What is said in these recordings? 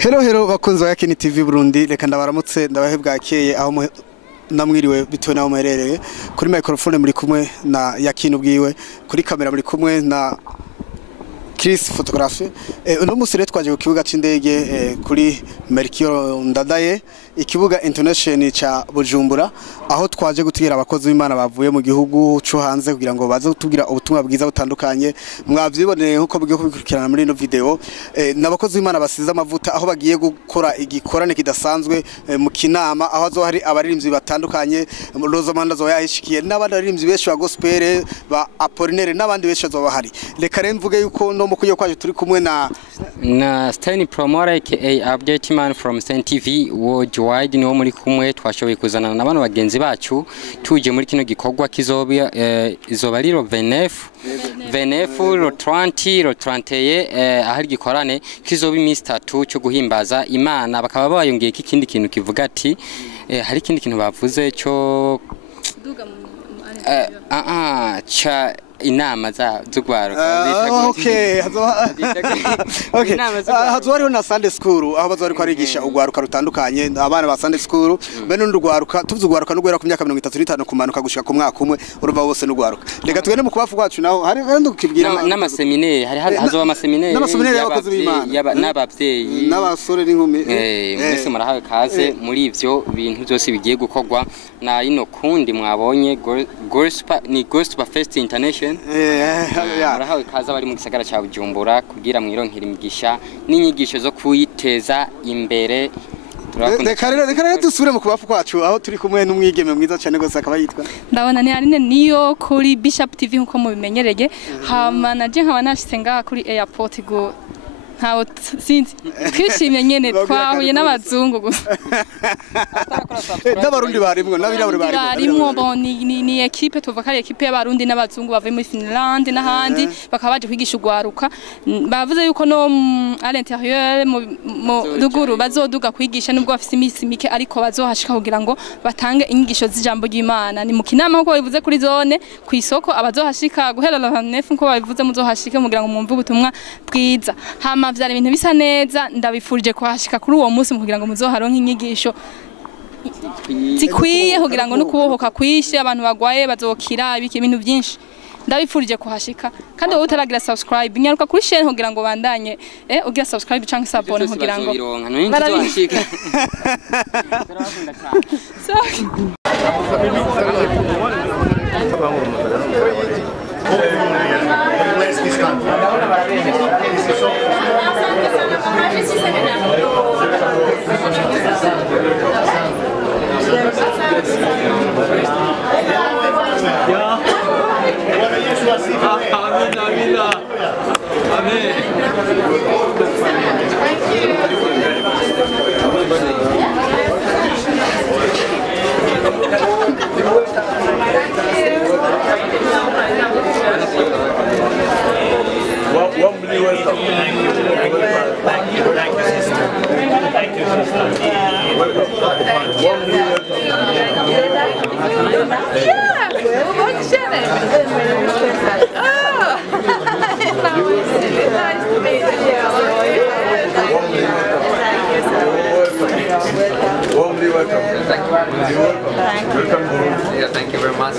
Hello bakunzi wa Yakini TV Burundi, reka ndabaramutse ndabahe bwakeye aho namwiriwe bitewe naho muherereye. Kuri microphone muri kumwe na Yakini ubwiwe, kuri kamera muri kumwe na Chris photographe. Uno musire twaje ku kibuga c'indege kuri Mercure Ndadaye, ikibuga international cha Bujumbura, aho twaje gutugira abakozi b'Imana bavuye mu gihugu cyo hanze kugira ngo baze kutugira ubutumwa bwiza butandukanye. Mwavyiboneye nkuko mugiye kubikurikirana muri ino video. N'abakozi b'Imana basize amavuta aho bagiye gukora igikorane kidasanzwe mu kinama, aho azo hari abaririmbyi batandukanye, Rozamanda zo yahishikiye n'abandi baririmbyi benshi ba gospel ba Apollinaire n'abandi benshi zo bahari. Reka rero mvuge yuko no mukuyo kwaje turi kumwe na Stein Promora aka update man from Stein TV worldwide, niwo muri kumwe twashoboye kuzana n'abantu bagenzi bacu tuje muri kino gikorwa kizoba izoba riro 29 ro 30 ro 31 ahari gikorane kizoba iminsi 3 cyo guhimbaza Imana. Bakaba bayongeye ikindi kintu kivuga ati hari ikindi kintu bavuze cyo cha inama za zugwaruka. Okay hazwariho na Sunday school aho bazari ko arigisha ugwaruka rutandukanye, abana ba Sunday school bene n'urugwaruka tuzugwaruka no guhera ku myaka 35 kumanuka gushika ku mwaka umwe urumva bose n'ugwaruka. Reka tugende mu kubafu kwacu naho hari ndukibwira n'amaseminaire, hari hazoba amaseminaire y'abakozi b'Imana n'abavyeyi n'abasore n'inkumi. Mwese murahawe kaze muri ivyo bintu byose bigiye gukorwa na ino kundi mwabonye Gospel Fest International. Murahawe kaza bari mu gisagara ca Bujumbura kugira mwironkera imigisha n'inyigisho zo kuyiteza imbere. Reka rero dusubire mu kubafu kwacu aho turi kumwe n'umwigeme mwiza cyane gose akaba yitwa ndabona ni Aline niyo kuri Bishop TV nkuko mubimenyereye. Hama naje nkaba nashitse ngaha kuri airport go ntawo sinzi twishimye nyene twahuye n'abazungu gusa n'abarundi barimwo n'abirabure barimwo. Bon ni equipe tuva kari equipe y'abarundi n'abazungu bavuye muri Finland n'ahandi bakaba baje kwigisha ugwaruka. Bavuze yuko no à l'intérieur mu ruguru bazoduga kwigisha nubwo bafise imisi mike ariko bazohashika kugira ngo batange inyigisho z'ijambo ry'Imana. Ni mu kinama uko bivuze kuri zone ku isoko abazohashika guhera la 9 uko babivuze muzohashike kugira ngo mwumve ubutumwa bwiza. Hama vyari ibintu bisa neza, ndabifurije kuhashika kuri uwo munsi kugira ngo muzoharonke inyigisho zikwiye kugira ngo nukubohoka kwishe abantu bagwaye bazokira ibiki ibintu byinshi. Ndabifurije kuhashika kandi wowe utaragira subscribe nyaruka kuri share kugira ngo bandanye ugira subscribe canke sabone kugira ngo barabishika. Thank you very much.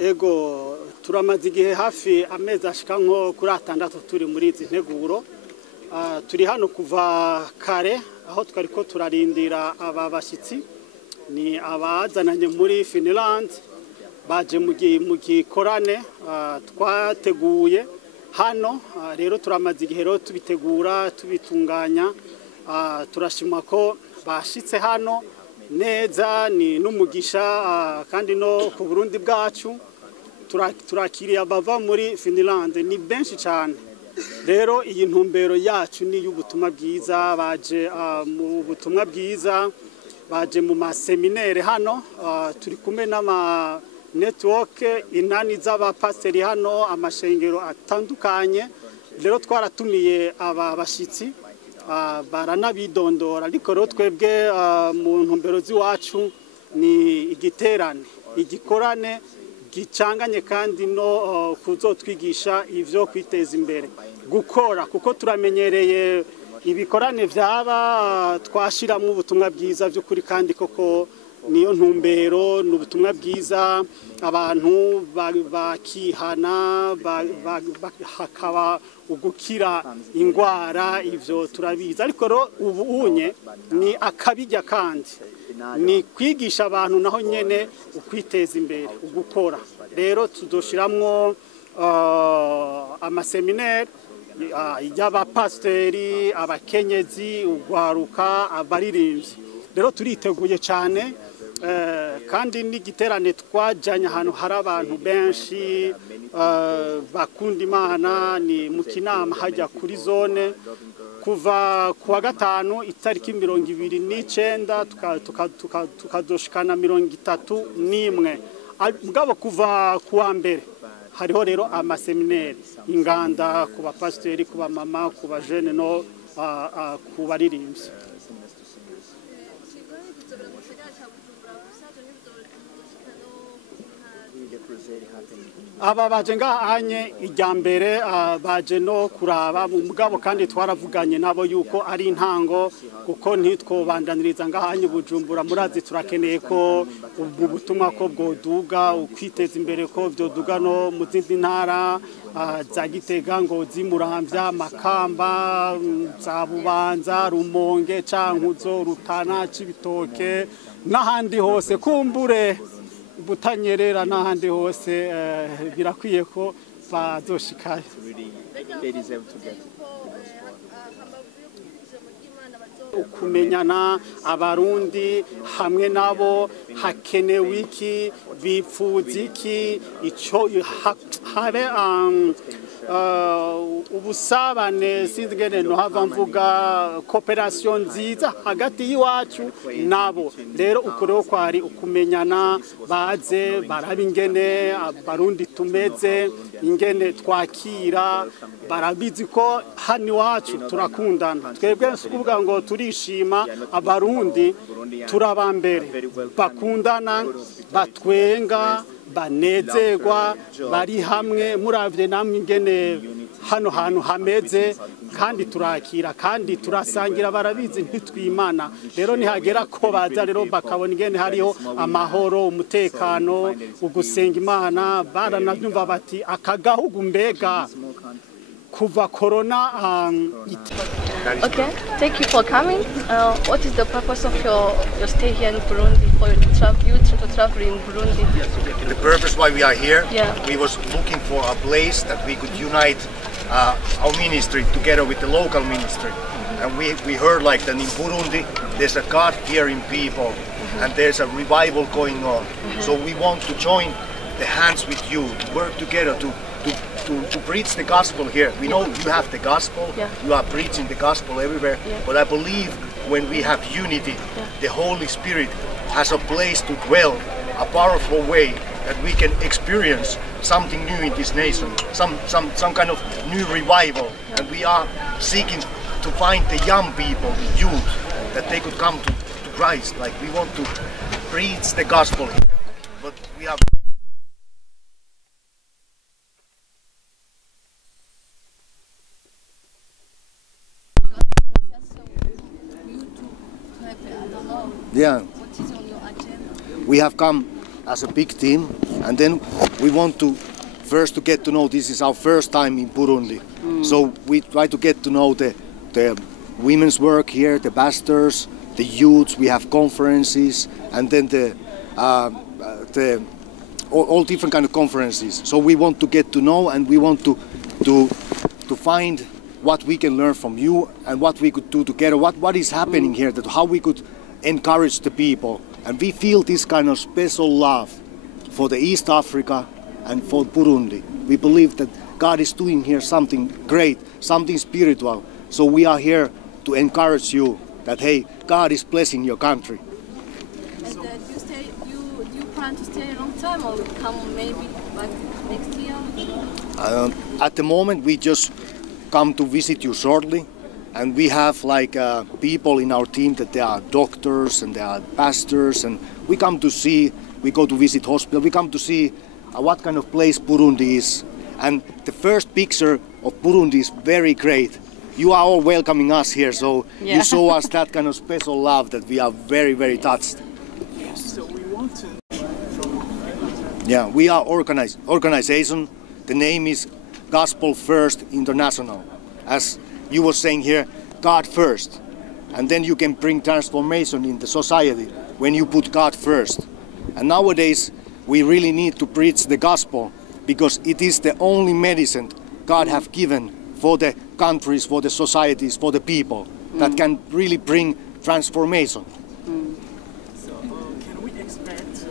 Ego turamaze igihe hafi amezi ashika nko kuri 6 turi muri izi nteguro. Turi hano kuva kare aho twariko turarindira aba bashitsi ni abazananye muri Finland baje mu gikorane twateguye hano. Rero turamaze igihe rero tubitegura tubitunganya. Turashima ko bashitse hano neza, ni n'umugisha kandi no ku Burundi bwacu turakiriye abava muri Finland ni benshi cyane. Rero iyi ntumbero yacu ni y'ubutumwa bwiza, baje mu butumwa bwiza, baje mu maseminaire hano. Turi kumwe n'ama network inani z'abapasteri hano, amashengero atandukanye rero twaratumiye aba bashyitsi baranabidondora ariko rero twebwe mu ntumbero z'iwacu ni igiterane igikorane gicanganye kandi no kuzotwigisha ivyo kwiteza imbere gukora kuko turamenyereye ibikorane vyaba twashiramo ubutumwa bwiza by'ukuri kandi koko niyo ntumbero n'ubutumwa bwiza abantu bakihana hakaba ugukira ingwara ivyo turabiza ariko ro ubunye ni akabijya kandi ni kwigisha abantu naho nyene ukwiteza imbere ugukora rero tudoshiramwo amaseminaire y'abapasteri abakenyezi ugwaruka abaririmbyi rero turiteguye cyane kandi n'igiterane twajanye ahantu hari abantu benshi bakunda Imana ni mu Kinama hajya kuri zone kuva kuwa gatanu itariki 29 tukadoshikana 31 mugabo kuva kuwa mbere hariho rero amaseminaire inganda ku bapasteri ku bamama ku bajene no ku baririmbyi aba baje ngahanye ijya mbere baje no kuraba mu mugabo kandi twaravuganye nabo yuko ari intango kuko ntitwobandaniriza ngahanye Bujumbura murazi turakeneye ko ubutumwa ko bwoduga ukwiteza imbere ko byoduga no mu zindi ntara za Gitega Ngozi Muramvya Makamba za Bubanza Rumonge Cankuzo Rutana Cibitoke n'ahandi hose kumbure butanyerera n'ahandi hose birakwiye ko bazoshikaye ukumenyana abarundi hamwe nabo hakenewe iki bipfuza iki ico habe ubusabane sinzigene no hava mvuga cooperation nziza hagati y'iwacu nabo rero ukoreo kwari ukumenyana baze barabingene abarundi tumeze ingene twakira barabizi ko hani iwacu turakundana twebwe kuvuga ngo turishima abarundi turabambere bakundana batwenga banezerwa bari hamwe muravye namwe ingene hano hantu hameze kandi turakira kandi turasangira barabizi ntitwimana rero nihagera ko baza rero bakabona ingene hariho amahoro umutekano ugusenga Imana baranavyumva bati akagahugu mbega kuva corona Okay, thank you for coming. What is the purpose of your stay here in Burundi, for you to travel in Burundi? The purpose why we are here, yeah. We was looking for a place that we could unite our ministry together with the local ministry. And we heard like that in Burundi there's a God-fearing people and there's a revival going on. So we want to join the hands with you, work together to preach the gospel here. We know you have the gospel, you are preaching the gospel everywhere, but I believe when we have unity, the Holy Spirit has a place to dwell, a powerful way that we can experience something new in this nation, some kind of new revival. And we are seeking to find the young people, the youth, that they could come to Christ. Like we want to preach the gospel here, but we have we have come as a big team, and then we want to first to get to know, this is our first time in Burundi. So we try to get to know the women's work here, the pastors, the youths, we have conferences, and then all different kind of conferences. So we want to get to know, and we want to find what we can learn from you and what we could do together, what is happening here, that how we could encourage the people. And we feel this kind of special love for the East Africa and for Burundi. We believe that God is doing here something great, something spiritual. So we are here to encourage you that, hey, God is blessing your country. And you plan to stay a long time, or come maybe back next year? At the moment we just come to visit you shortly. And we have like people in our team that they are doctors and they are pastors, and we come to see, we go to visit hospital, we come to see what kind of place Burundi is. And the first picture of Burundi is very great. You are all welcoming us here, so you show us that kind of special love that we are very, very touched. Yes. So we want to... Yeah, we are organization. The name is Gospel First International. As you were saying here, God first. And then you can bring transformation in the society when you put God first. And nowadays, we really need to preach the gospel because it is the only medicine God has given for the countries, for the societies, for the people that can really bring transformation. So can we expect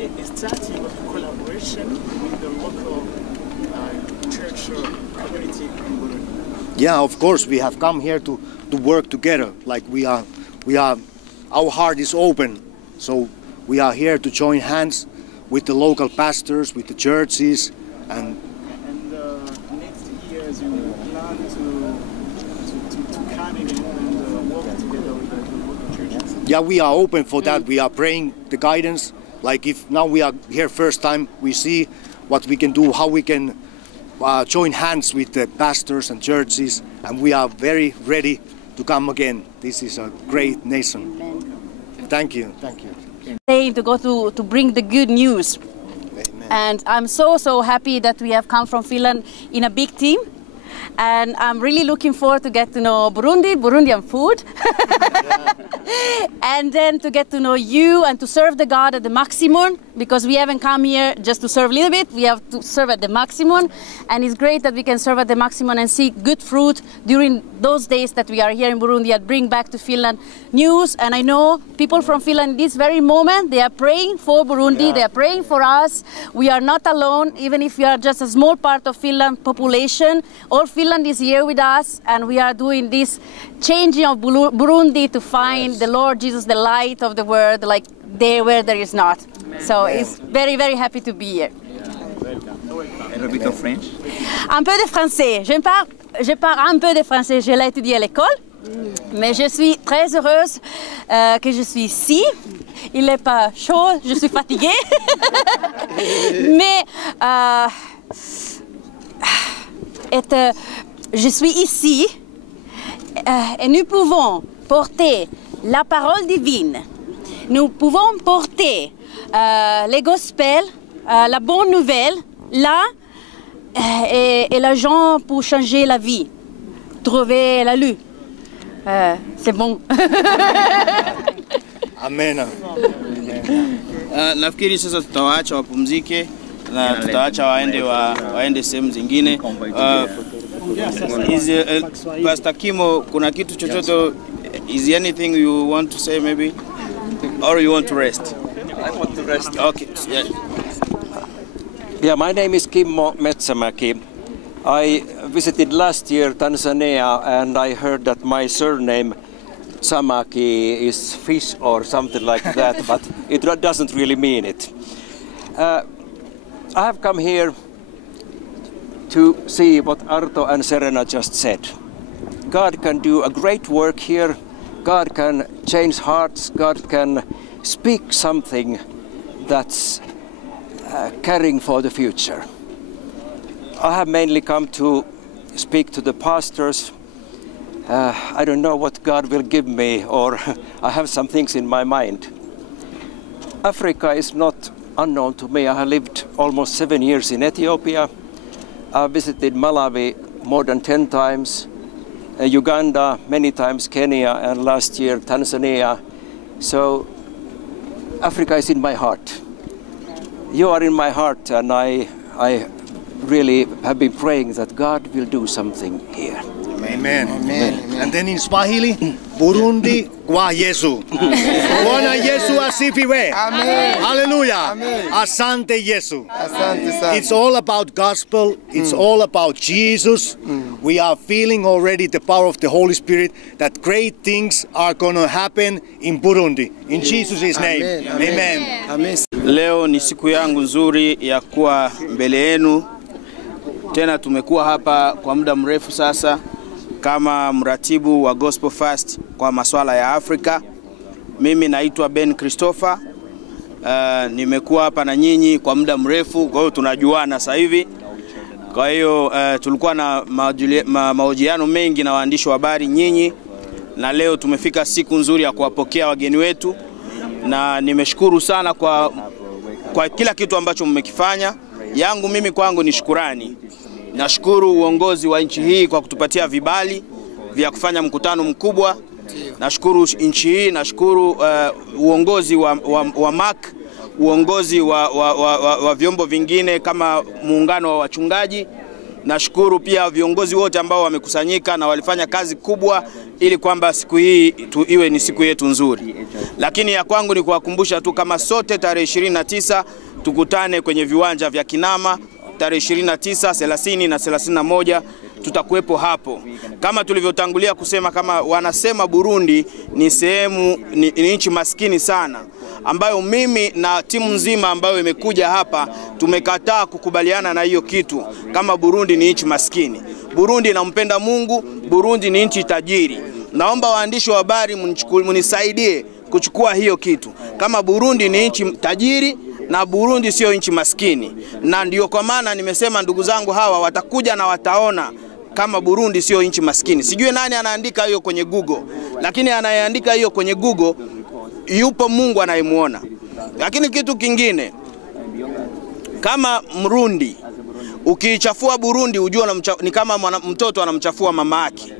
a starting of collaboration with the local church community in Burundi? Yeah, of course, we have come here to work together. Like our heart is open. So we are here to join hands with the local pastors, with the churches, and next years you plan to come in and work together with the local churches. Yeah, we are open for that. We are praying the guidance. Like if now we are here first time, we see what we can do, how we can join hands with the pastors and churches, and we are very ready to come again. This is a great nation. Amen. Thank you. Thank you. To go to bring the good news. Amen. And I'm so happy that we have come from Finland in a big team. And I'm really looking forward to get to know Burundian food. And then to get to know you and to serve the God at the maximum, because we haven't come here just to serve a little bit, we have to serve at the maximum. And it's great that we can serve at the maximum and see good fruit during those days that we are here in Burundi and bring back to Finland news. And I know people from Finland in this very moment, they are praying for Burundi, they are praying for us. We are not alone, even if we are just a small part of Finland population. All Finland is here with us, and we are doing this changing of Burundi to find the Lord Jesus, the light of the world, like there where there is not. So it's very, very happy to be here. Un peu de French? Un peu de français. Je parle un peu de français. Je l'ai étudié à l'école, mais je suis très heureuse que je suis ici. Il n'est pas chaud, je suis fatiguée. Mais je suis ici et nous pouvons porter la parole divine. Nous pouvons porter les gospels, la bonne nouvelle, là, et l'argent pour changer la vie, trouver la lutte. C'est bon. Amen. Nafikiri sasa tutawaacha wapumzike na tutawaacha waende sehemu zingine. Pastor Kimo, kuna kitu chochote, is there anything you want to say maybe? Or you want to rest? I want to rest. Okay. Yeah, my name is Kimmo Metsämäki. I visited last year Tanzania, and I heard that my surname Samaki is fish or something like that, but it doesn't really mean it. I have come here to see what Arto and Serena just said. God can do a great work here. God can change hearts. God can speak something that's caring for the future. I have mainly come to speak to the pastors. I don't know what God will give me, or I have some things in my mind. Africa is not unknown to me. I have lived almost 7 years in Ethiopia. I visited Malawi more than 10 times, Uganda many times, Kenya, and last year Tanzania. So Africa is in my heart. You are in my heart, and I really have been praying that God will do something here. Amen. Amen. And then in Swahili, Burundi kwa Yesu. Bwana Yesu asifiwe. Amen. Hallelujah. Amen. Asante Yesu. Asante sana. It's all about gospel. It's all about Jesus. We are feeling already the power of the Holy Spirit that great things are going to happen in Burundi. In Jesus' name. Amen. Amen. Leo ni siku yangu nzuri ya kuwa mbele yenu. Tena tumekuwa hapa kwa muda mrefu sasa kama mratibu wa Gospel Fast kwa masuala ya Afrika. Mimi naitwa Ben Christopher. Nimekuwa hapa na nyinyi kwa muda mrefu, kwa hiyo tunajuana sasa hivi. Kwa hiyo tulikuwa na mahojiano mengi na waandishi wa habari nyinyi, na leo tumefika siku nzuri ya kuwapokea wageni wetu, na nimeshukuru sana kwa kila kitu ambacho mmekifanya. Yangu mimi kwangu ni shukrani. Nashukuru uongozi wa nchi hii kwa kutupatia vibali vya kufanya mkutano mkubwa. Nashukuru nchi hii, nashukuru uongozi wa MAC, uongozi wa vyombo vingine kama muungano wa wachungaji. Nashukuru pia viongozi wote ambao wamekusanyika na walifanya kazi kubwa ili kwamba siku hii iwe ni siku yetu nzuri. Lakini ya kwangu ni kuwakumbusha tu kama sote tarehe 29 tukutane kwenye viwanja vya Kinama, tarehe 29, 30 na 31 tutakuwepo hapo. Kama tulivyotangulia kusema, kama wanasema Burundi ni sehemu ni nchi maskini sana, ambayo mimi na timu nzima ambayo imekuja hapa tumekataa kukubaliana na hiyo kitu. Kama Burundi ni nchi maskini, Burundi inampenda Mungu, Burundi ni nchi tajiri. Naomba waandishi wa habari mnisaidie kuchukua hiyo kitu. Kama Burundi ni nchi tajiri na Burundi sio nchi maskini, na ndio kwa maana nimesema ndugu zangu hawa watakuja na wataona kama Burundi sio nchi maskini. Sijui nani anaandika hiyo kwenye Google, lakini anayeandika hiyo kwenye Google yupo Mungu anayemuona. Lakini kitu kingine, kama Mrundi ukichafua Burundi ujue ni kama mtoto anamchafua mama yake.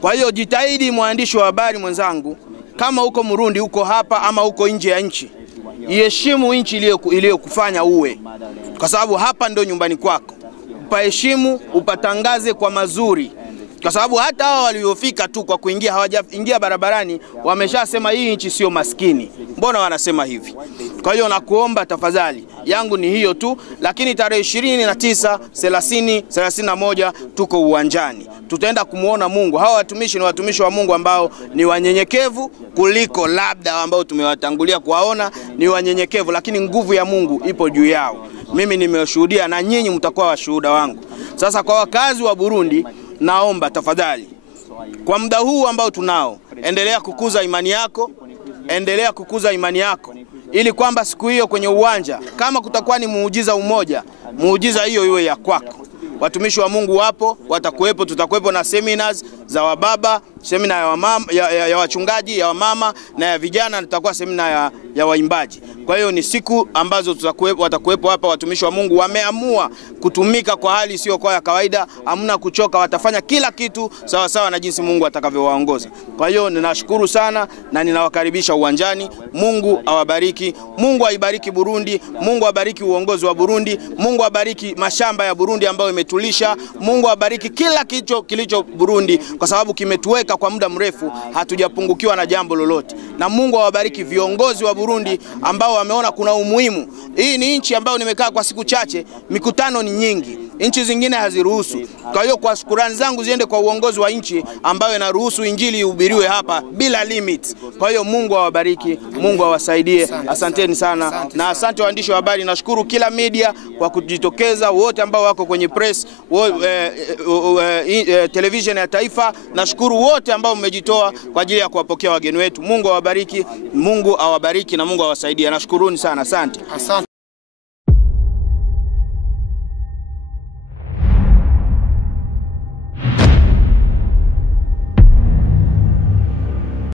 Kwa hiyo jitahidi mwandishi wa habari mwenzangu, kama uko Mrundi, uko hapa ama uko nje ya nchi, iheshimu nchi iliyokufanya uwe, kwa sababu hapa ndio nyumbani kwako. Upaheshimu, upatangaze kwa mazuri, kwa sababu hata hao waliofika tu kwa kuingia hawajaingia barabarani wameshasema hii nchi sio maskini. Mbona wanasema hivi? Kwa hiyo nakuomba tafadhali, yangu ni hiyo tu. Lakini tarehe 29, 30, 31 tuko uwanjani. Tutaenda kumuona Mungu. Hawa watumishi ni watumishi wa Mungu ambao ni wanyenyekevu kuliko labda ambao tumewatangulia kuwaona. Ni wanyenyekevu, lakini nguvu ya Mungu ipo juu yao. Mimi nimeshuhudia na nyinyi mtakuwa washuhuda wangu. Sasa kwa wakazi wa Burundi, naomba tafadhali, kwa muda huu ambao tunao, endelea kukuza imani yako, endelea kukuza imani yako, ili kwamba siku hiyo kwenye uwanja, kama kutakuwa ni muujiza umoja, muujiza hiyo iwe ya kwako. Watumishi wa Mungu wapo, watakuwepo, tutakuwepo na seminars za wababa, semina ya wamama, ya wachungaji, ya wamama na ya vijana, tutakuwa semina ya waimbaji. Kwa hiyo ni siku ambazo watakuwepo hapa watumishi wa Mungu. Wameamua kutumika kwa hali sio kwa ya kawaida, hamna kuchoka, watafanya kila kitu sawa sawa na jinsi Mungu atakavyowaongoza. Kwa hiyo ninashukuru sana na ninawakaribisha uwanjani. Mungu awabariki, Mungu aibariki Burundi, Mungu abariki uongozi wa Burundi, Mungu abariki mashamba ya Burundi ambayo imetulisha, Mungu abariki kila kilicho Burundi, kwa sababu kimetuweka kwa muda mrefu, hatujapungukiwa na jambo lolote. Na Mungu awabariki viongozi wa Burundi ambao wameona kuna umuhimu. Hii ni nchi ambayo nimekaa kwa siku chache, mikutano ni nyingi, nchi zingine haziruhusu. Kwa hiyo kwa shukrani zangu ziende kwa uongozi wa nchi ambayo inaruhusu injili ihubiriwe hapa bila limit. Kwa hiyo Mungu awabariki, Mungu awasaidie. Asanteni sana, na asante waandishi wa habari. Nashukuru kila media kwa kujitokeza, wote ambao wako kwenye press, television ya taifa. Nashukuru wote ambao mmejitoa kwa ajili ya kuwapokea wageni wetu. Mungu awabariki, Mungu awabariki na Mungu awasaidie. Nashukuruni sana, asante.